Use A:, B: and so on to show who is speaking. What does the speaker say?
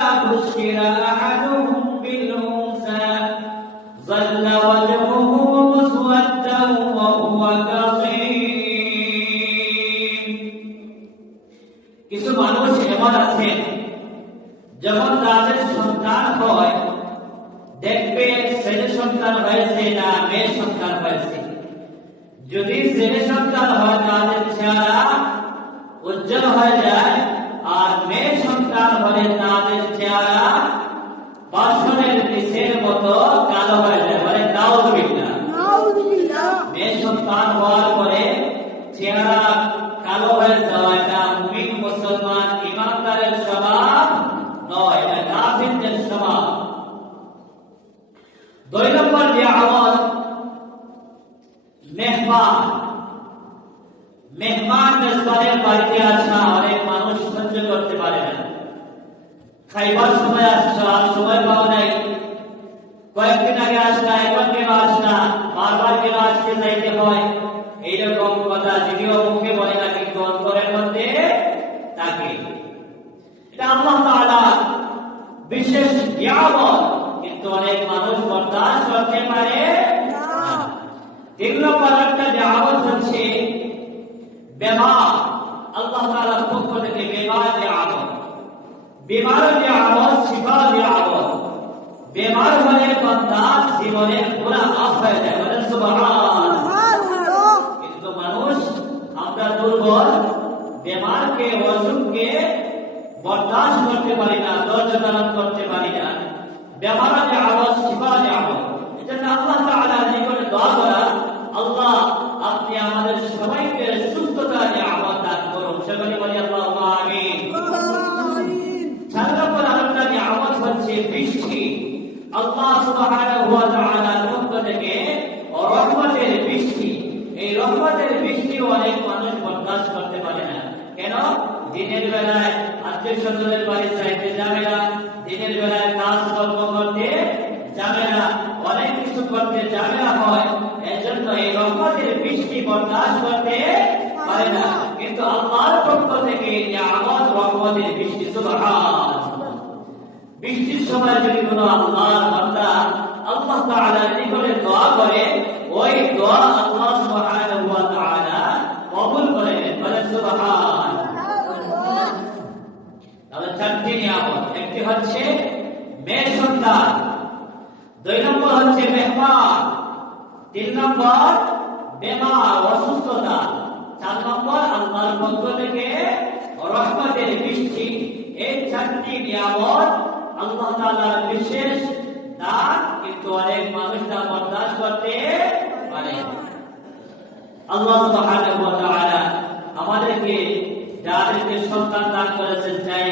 A: بشر أحدهم بالأنثى ظل وجهه مسودا وهو كظيم কিছু মানুষ এমন আছে যখন তাদের সন্তান হয় দেখবে ছেলে সন্তান হয়েছে না মেয়ে সন্তান হয়েছে যদি ছেলে সন্তান হয় তাদের চেহারা উজ্জ্বল হয়ে যায় হওয়ার পরে চেহারা কালো হয়ে যাওয়া মুমিন মুসলমান ইমানদারের স্বভাব নয়, এটা কাফিরদের স্বভাব। দুই নম্বর যে আমল, মেহমান। মেহমান মেজবানের বাড়িতে আসা অনেক মানুষ সহ্য করতে পারে না। খাইবার সময় আর সময় পাও নাই। কয়েকদিন আগে আসলা এখন কেন আসলা বারবার কেন আসতে যাইতে হয়? এইরকম কথা যদিও মুখে বলে না, কিন্তু অন্তরের মধ্যে থাকে। এটা আল্লাহ তাআলা বিশেষ নিয়ামত, কিন্তু অনেক মানুষ বরদাস্ত করতে পারে না। তিন নম্বর হচ্ছে বেমার। আল্লাহ তাআলার পক্ষ থেকে বেমার নিয়ামত। বেমার নিয়ামত শিফা নিয়ামত। বেমার হলে বান্দা জীবনের পুরা আফ হয়ে যায় বলেন কিন্তু মানুষ আমরা দুর্বল বেমারকে অসুখকে বরদাস্ত করতে পারি না ধৈর্য ধারণ করতে পারি না। বেমার যে আওয়াজ শিফা যে আওয়াজ এজন্য আল্লাহ তাআলা জীবনে দোয়া করা আল্লাহ আপনি আমাদের সবাইকে সুস্থতা যে আওয়াজ দান করুন। সকলে বলি আল্লাহ আমিন চার নম্বর আরেকটা যে আওয়াজ হচ্ছে বৃষ্টি। যাবে না। দিনের বেলায় কাজ এই রহমতের বৃষ্টি বরদাস্ত করতে পারে না। কিন্তু আল্লাহর পক্ষ থেকে নিয়ামত রহমতের বৃষ্টি, সুবহান। বৃষ্টির সময় যদি কোনো আল্লাহর বান্দা আল্লাহ তাআলার নিকটে দোয়া করে, ওই দোয়া আল্লাহ সুবহানাহু ওয়া তাআলা কবুল করে সুবহান। তাহলে চারটি নিয়ামত। একটি হচ্ছে মেয়ে সন্তান, দুই নম্বর হচ্ছে মেহমান, তিন নম্বর বেমার, অসুস্থতা, চার নম্বর আল্লাহর পক্ষ থেকে রহমতের বৃষ্টি। এই চারটি নিয়ামত আল্লাহ তাআলার বিশেষ দান কিন্তু অনেক মানুষ তা বরদাস্ত করতে পারে। আল্লাহ সুবহানাহু ওয়া তাআলা আমাদেরকে যাদেরকে সন্তান দান করেছেন চাই